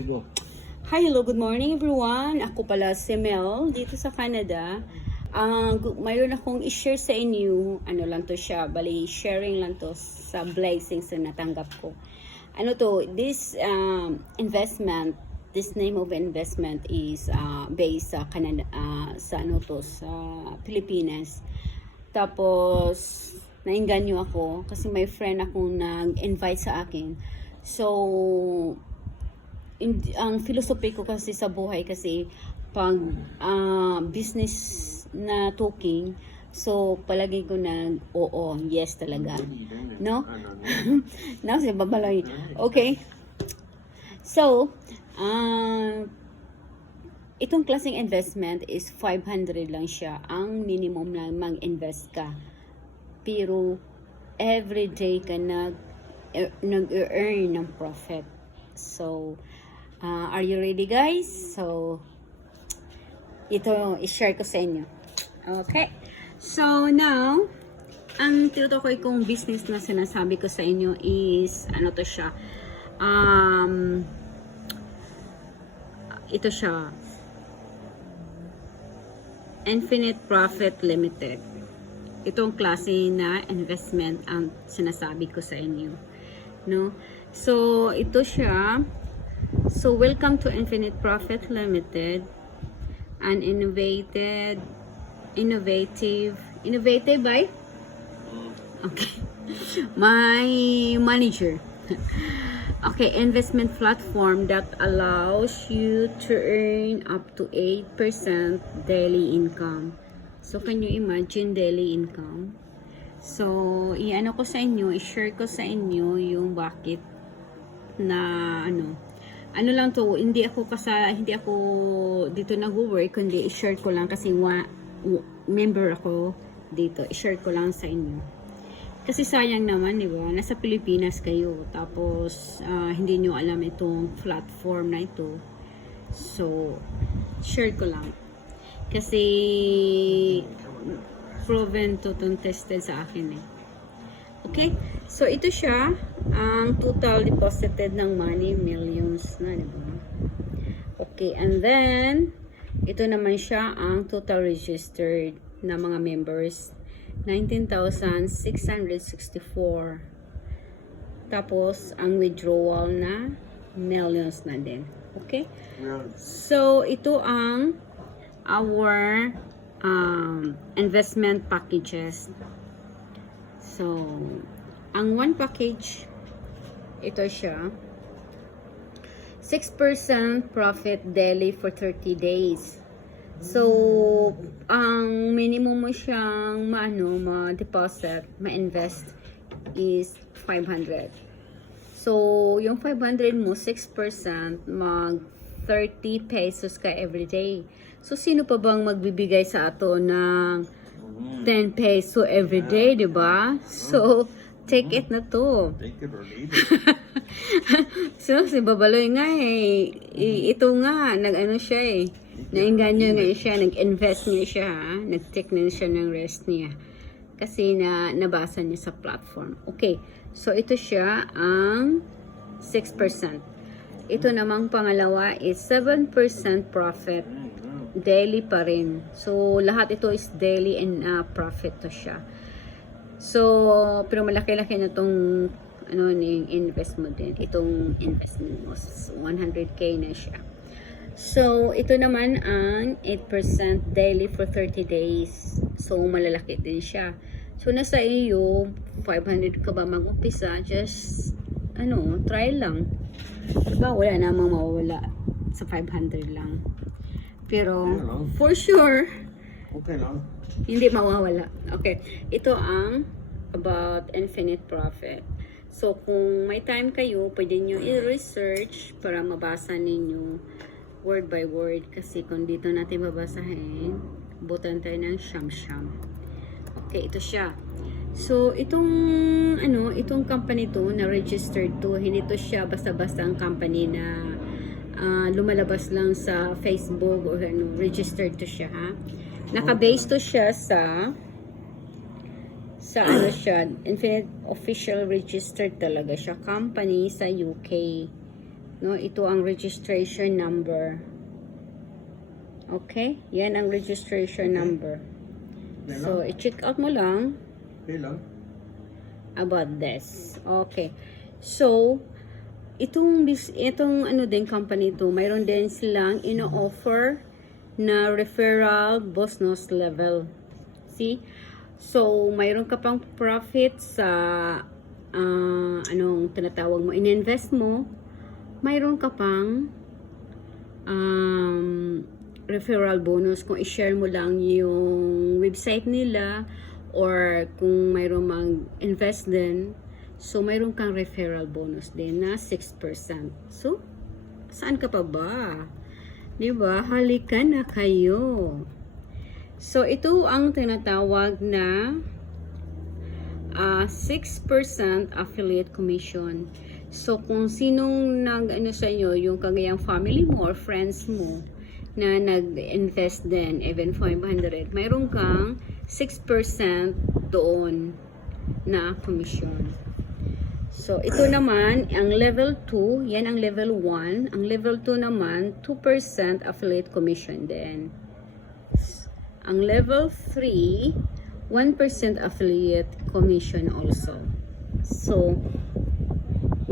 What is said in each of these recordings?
Go. Hi, hello, good morning everyone. Ako pala si Mel dito sa Canada. Mayroon akong i-share sa inyo, ano lang to siya, bali sharing lang to sa blessings na natanggap ko. Ano to, this investment, this name of investment is based sa Canada, sa ano to, sa Pilipinas. Tapos, nainganyo ako kasi may friend akong nag-invite sa akin. So, ang philosophy ko kasi sa buhay kasi pag business na talking, so palagi ko na oo, yes talaga, no? No, si babaloy. Okay, so itong klaseng investment is 500 lang siya ang minimum na mag-invest ka, pero everyday ka nag-earn ng profit. So are you ready, guys? So, ito, i-share ko sa inyo. Okay. So, now, ang tinutukoy kong business na sinasabi ko sa inyo is, ano to siya? Ito siya. Infinite Profit Limited. Itong klase na investment ang sinasabi ko sa inyo. No? So, ito siya. So, welcome to Infinite Profit Limited, an innovative by? Okay. My manager. Okay, investment platform that allows you to earn up to 8% daily income. So, can you imagine daily income? So, i-ano ko sa inyo, i-share ko sa inyo yung bakit na ano lang to, hindi ako dito nag-work, kundi i-share ko lang kasi member ako dito, i-share ko lang sa inyo. Kasi sayang naman, di ba? Nasa Pilipinas kayo, tapos hindi nyo alam itong platform na ito. So, share ko lang. Kasi proven to tested sa akin eh. Okay? So, ito siya. Ang total deposited ng money, millions na, diba? Okay, and then, ito naman siya ang total registered na mga members. 19,664. Tapos, ang withdrawal na millions na din. Okay? So, ito ang our investment packages. So, ang one package, ito siya, 6% profit daily for 30 days. So, ang minimum mo siyang ma-deposit, ma-invest is 500. So, yung 500 mo, 6%, mag 30 pesos ka everyday. So, sino pa bang magbibigay sa ato ng 10 peso everyday, di ba? So, take it na to. Take it or leave it. So, si Babaloy nga eh. Ito nga, nag-ano siya eh. Nainganyo nga siya, nag-invest niya siya ha. Nag-take na siya ng rest niya. Kasi nabasa niya sa platform. Okay, so ito siya ang 6%. Ito namang pangalawa is 7% profit. Daily pa rin. So, lahat ito is daily and profit to siya. So, pero malaki-laki na itong invest mo din. Itong investment mo. 100k na siya. So, ito naman ang 8% daily for 30 days. So, malalaki din siya. So, nasa iyo, 500 ka ba mag-umpisa? Just, try lang. Diba? Wala namang mawawala sa 500 lang. Pero, for sure, Okay lang. hindi mawawala. Okay. Ito ang about infinite profit. So, kung may time kayo, pwede nyo i-research para mabasa ninyo word by word. Kasi kung dito natin babasahin, butan tayo ng siyam-siyam. Okay, ito siya. So, itong company to, na registered to, hindi to siya basta-basta ang company na lumalabas lang sa Facebook or registered to siya, ha? Naka-base to siya sa Infinite official registered talaga siya company sa UK. No, ito ang registration number. Okay? Yan ang registration number. Okay lang. So, i-check out mo lang Okay lang. about this. Okay. So, itong ano din company to, mayroon din silang ino-offer na referral bonus level. See? So, mayroon ka pang profit sa anong tinatawag mo, in-invest mo, mayroon ka pang referral bonus kung i-share mo lang yung website nila or kung mayroon mag-invest din. So, mayroon kang referral bonus din na 6%. So, saan ka pa ba? Diba? Halika na kayo. So, ito ang tinatawag na 6% affiliate commission. So, kung sinong nag-ano sa inyo, yung kagayang family mo or friends mo na nag-invest din, even 500, mayroon kang 6% doon na commission. So, ito naman, ang level 2, yan ang level 1. Ang level 2 naman, 2% affiliate commission din. Ang level 3, 1% affiliate commission also. So,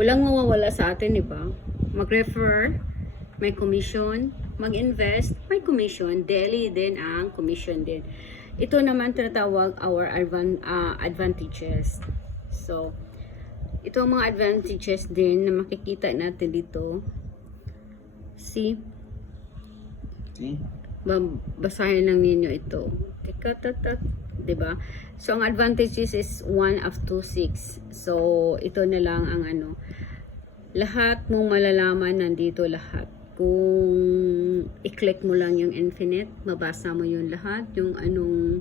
walang mawawala sa atin, di ba? Mag-refer, may commission. Mag-invest, may commission. Daily din ang commission din. Ito naman tinatawag our advantages. So, ito ang mga advantages din na makikita natin dito. See? See? Basahin lang ninyo ito. Diba? So, ang advantages is 1 up to 6. So, ito na lang ang ano. Lahat mong malalaman nandito lahat. Kung i-click mo lang yung infinite, mabasa mo yun lahat. Yung anong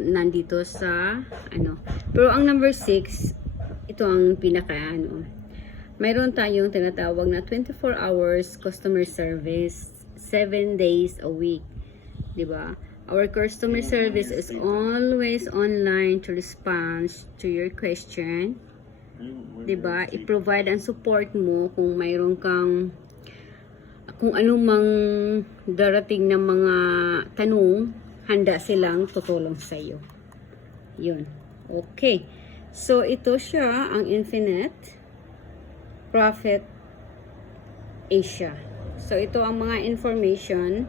nandito sa ano. Pero ang number 6, ito ang pinaka ano. Mayroon tayong tinatawag na 24 hours customer service, 7 days a week. Diba? Our customer service is always online to respond to your question. Diba? I-provide ang support mo kung mayroon kang kung anumang darating na mga tanong, handa silang tutulong sa iyo. Yun. Okay. So, ito siya, ang Infinite Profit Asia. So, ito ang mga information.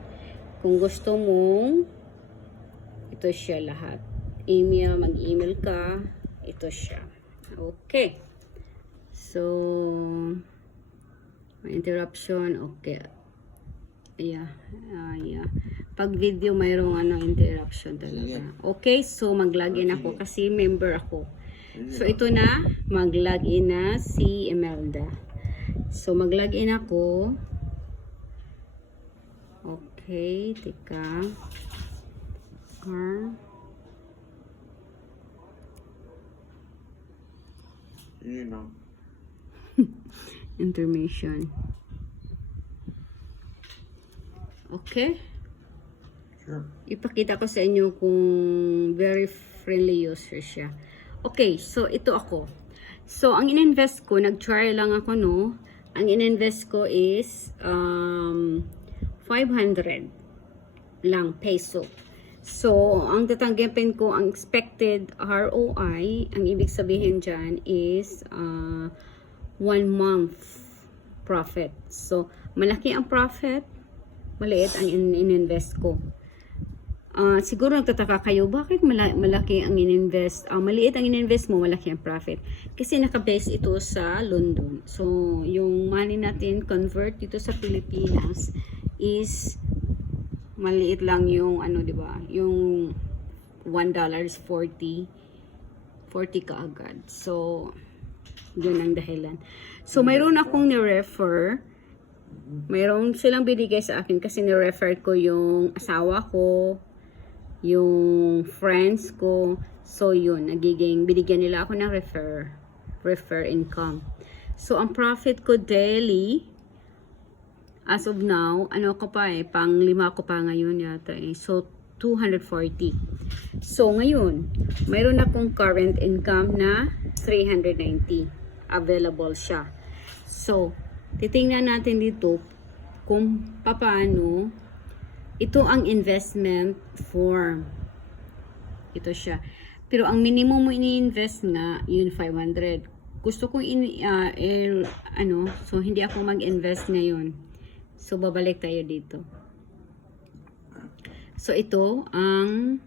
Kung gusto mong, ito siya lahat. Email, mag-email ka, ito siya. Okay. So, may interruption, okay. Yeah. Pag video, mayroong interruption talaga. Okay, so mag-login ako kasi member ako. So, ito na, mag-login na si Imelda. So, mag-login ako. Okay, teka. You know. Information. Okay? Sure. Ipakita ko sa inyo kung very friendly user siya. Okay, so ito ako. So, ang ininvest ko, nag-try lang ako, no? Ang ininvest ko is 500 lang peso. So, ang tatanggapin ko, ang expected ROI, ang ibig sabihin dyan is 1 month profit. So, malaki ang profit, maliit ang ininvest ko. Siguro nagtataka kayo, bakit malaki ang ininvest? Maliit ang ininvest mo, malaki ang profit. Kasi naka-base ito sa London. So, yung money natin convert dito sa Pilipinas is maliit lang yung di ba? Yung $1 is 40 kaagad. So, yun ang dahilan. So, mayroon akong ni-refer. Mayroon silang binigay sa akin kasi ni-refer ko yung asawa ko, yung friends ko. So, yun. Binigyan nila ako ng refer income. So, ang profit ko daily, as of now, pang 5 ko pa ngayon yata eh. So, 240. So, ngayon, mayroon akong current income na 390. Available siya. So, titingnan natin dito kung paano ito ang investment form. Ito siya. Pero ang minimum mo ini-invest nga, yun 500. Gusto kong so hindi ako mag-invest ngayon. So babalik tayo dito. So ito ang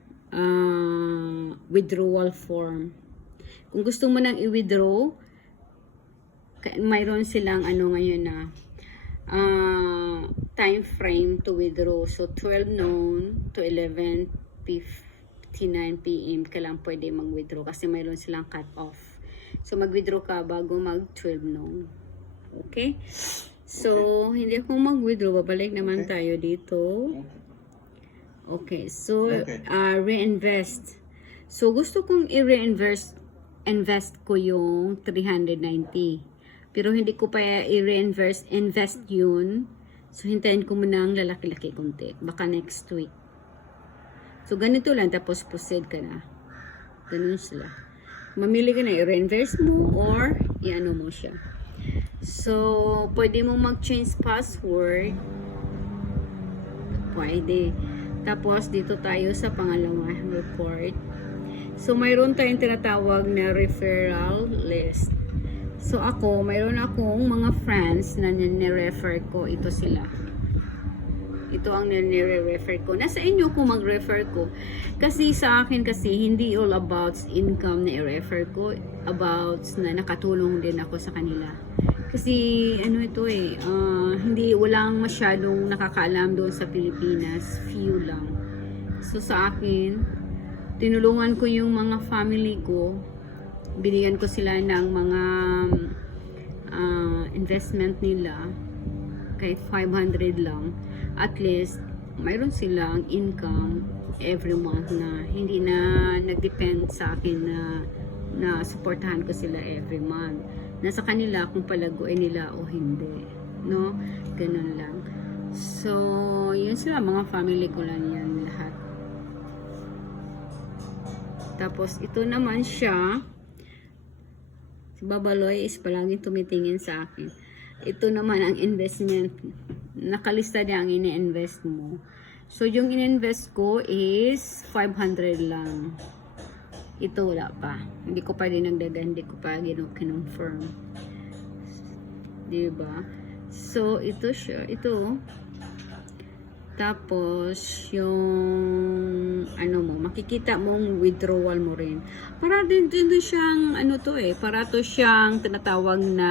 withdrawal form. Kung gusto mo nang i-withdraw, mayroon silang ngayon na time frame to withdraw. So 12 noon to 11:59 p.m. ka lang pwede mag-withdraw kasi mayroon silang cut off. So mag-withdraw ka bago mag 12 noon. Okay? So hindi ako mag-withdraw, babalik naman tayo dito. Okay, so reinvest. So gusto kong i-reinvest ko yung 390. Pero hindi ko pa invest yun. So hintayin ko muna ang lalaki-laki konti. Baka next week. So ganito lang, tapos proceed ka na. Ganun sila. Mamili ka na, i-reinvest mo or i-ano mo siya. So pwede mo mag-change password. Pwede. Tapos, dito tayo sa pangalawang report. So, mayroon tayong tinatawag na referral list. So, mayroon akong mga friends na nire-refer ko. Ito sila. Ito ang nire-refer ko. Nasa inyo kung mag-refer ko. Kasi sa akin hindi all about income na i-refer ko. About na nakatulong din ako sa kanila. Kasi walang masyadong nakakaalam doon sa Pilipinas, few lang. So sa akin, tinulungan ko yung mga family ko, binigyan ko sila ng mga investment nila, kahit 500 lang, at least mayroon silang income every month na hindi na nagdepend sa akin na supportahan ko sila every month. Nasa kanila kung palaguin nila o hindi, no? Ganun lang. So, yun sila, mga family ko lang yan lahat. Tapos, ito naman siya, si Babaloy is palaging tumitingin sa akin. Ito naman ang investment, nakalista niya ang ini-invest mo. So, yung in-invest ko is 500 lang. Ito wala pa. Hindi ko pa dinagdagan, hindi ko pa kinonfirm. Diba? So, ito siya. Ito. Tapos, yung makikita mong withdrawal mo rin. Para din siyang, para to siyang tinatawag na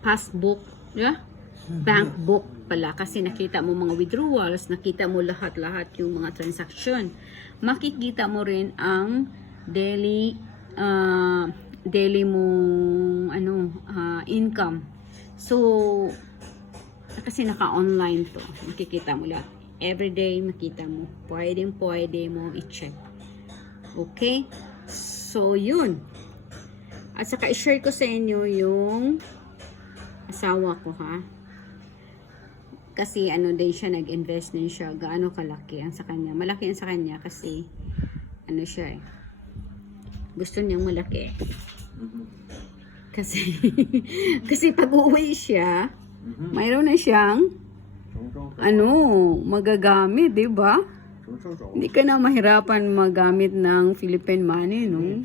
passbook. Yeah? Bank book pala. Kasi nakita mo mga withdrawals, nakita mo lahat-lahat yung mga transaction. Makikita mo rin ang daily mong income. So kasi naka-online to, makikita mo lahat. Everyday makita mo. Pwede mo i-check. Okay? So yun. At saka i-share ko sa inyo yung asawa ko, ha. Kasi din siya, nag-invest din siya. Gaano kalaki ang sa kanya. Malaki ang sa kanya kasi siya gusto niyang malaki. Kasi pag uuwi siya, mayroon na siyang magagamit, di ba? Hindi ka na mahirapan magamit ng Philippine money, no?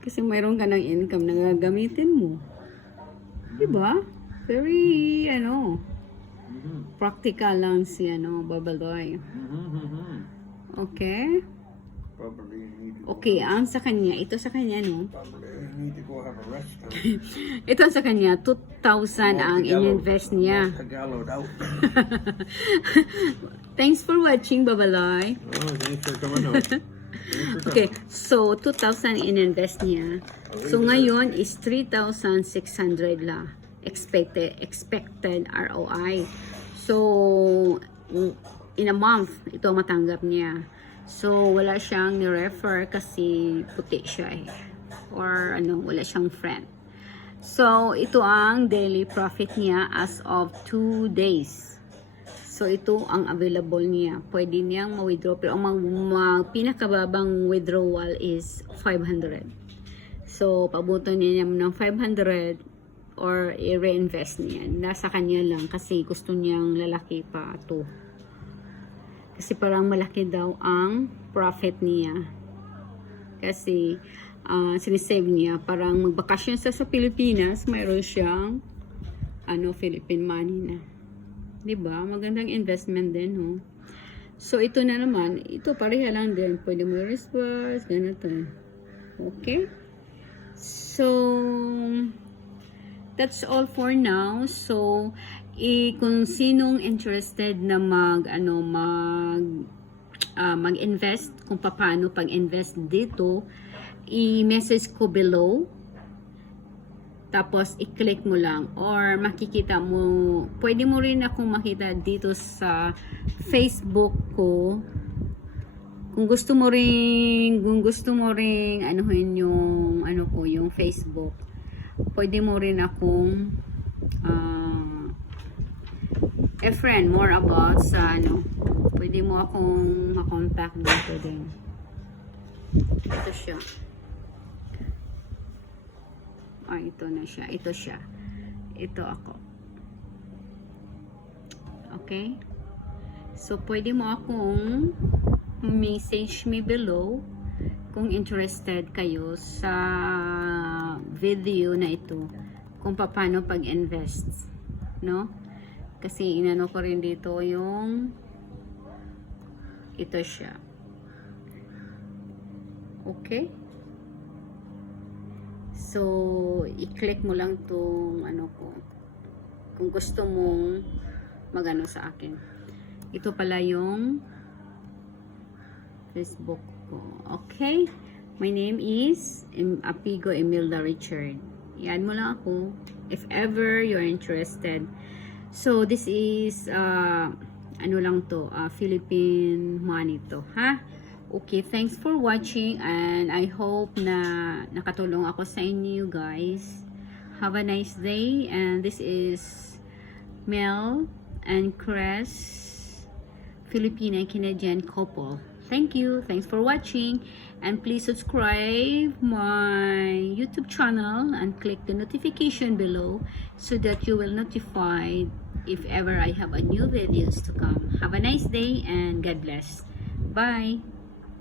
Kasi mayroon ka ng income na gagamitin mo. Di ba? Very, practical lang si Babaloy. Okay? Okay, ang sa kanya, ito sa kanya, ito sa kanya, 2,000 ang in-invest niya. Thanks for watching, Babaloy. Thanks for coming out. Okay, so 2,000 in-invest niya. So ngayon is 3,600 lang. Expected ROI. So, in a month, ito matanggap niya. So, wala siyang ni-refer kasi puti siya Or, wala siyang friend. So, ito ang daily profit niya as of 2 days. So, ito ang available niya. Pwede niyang ma-withdraw. Pero, ang pinakababang withdrawal is 500. So, pabuto niya ng 500. or i-reinvest niya. Nasa kanya lang kasi gusto niyang lalaki pa to. Kasi parang malaki daw ang profit niya. Kasi sinisave niya. Parang magbakasyon sa Pilipinas, mayroon siyang Philippine money na. Diba? Magandang investment din, ho. So, ito na naman. Ito, pareha lang din. Pwede mo reverse, ganito. Okay? So, that's all for now. So, kung sinong interested na mag-invest, kung paano pag-invest dito, i-message ko below. Tapos, i-click mo lang. Or, makikita mo, pwede mo rin akong makita dito sa Facebook ko. Kung gusto mo ring anuhin yung, yung Facebook, pwede mo rin akong, friend more about sa, pwede mo akong makontak dito din. Ito siya. Ito na siya. Ito siya. Ito ako. Okay? So, pwede mo akong message me below kung interested kayo sa video na ito. Kung paano pag-invest. No? Kasi inano ko rin dito yung ito siya. Okay? So, i-click mo lang tong ko. Kung gusto mong magano sa akin. Ito pala yung Facebook ko. Okay? My name is Apigo Imelda Richard. Yan mo lang ako if ever you're interested. So, this is Philippine money to, ha? Okay, thanks for watching and I hope na nakatulong ako sa inyo guys. Have a nice day and this is Mel and Chris, Filipino Canadian couple. Thank you. Thanks for watching and please subscribe my YouTube channel and click the notification below so that you will notified if ever I have a new videos to come. Have a nice day and God bless. Bye.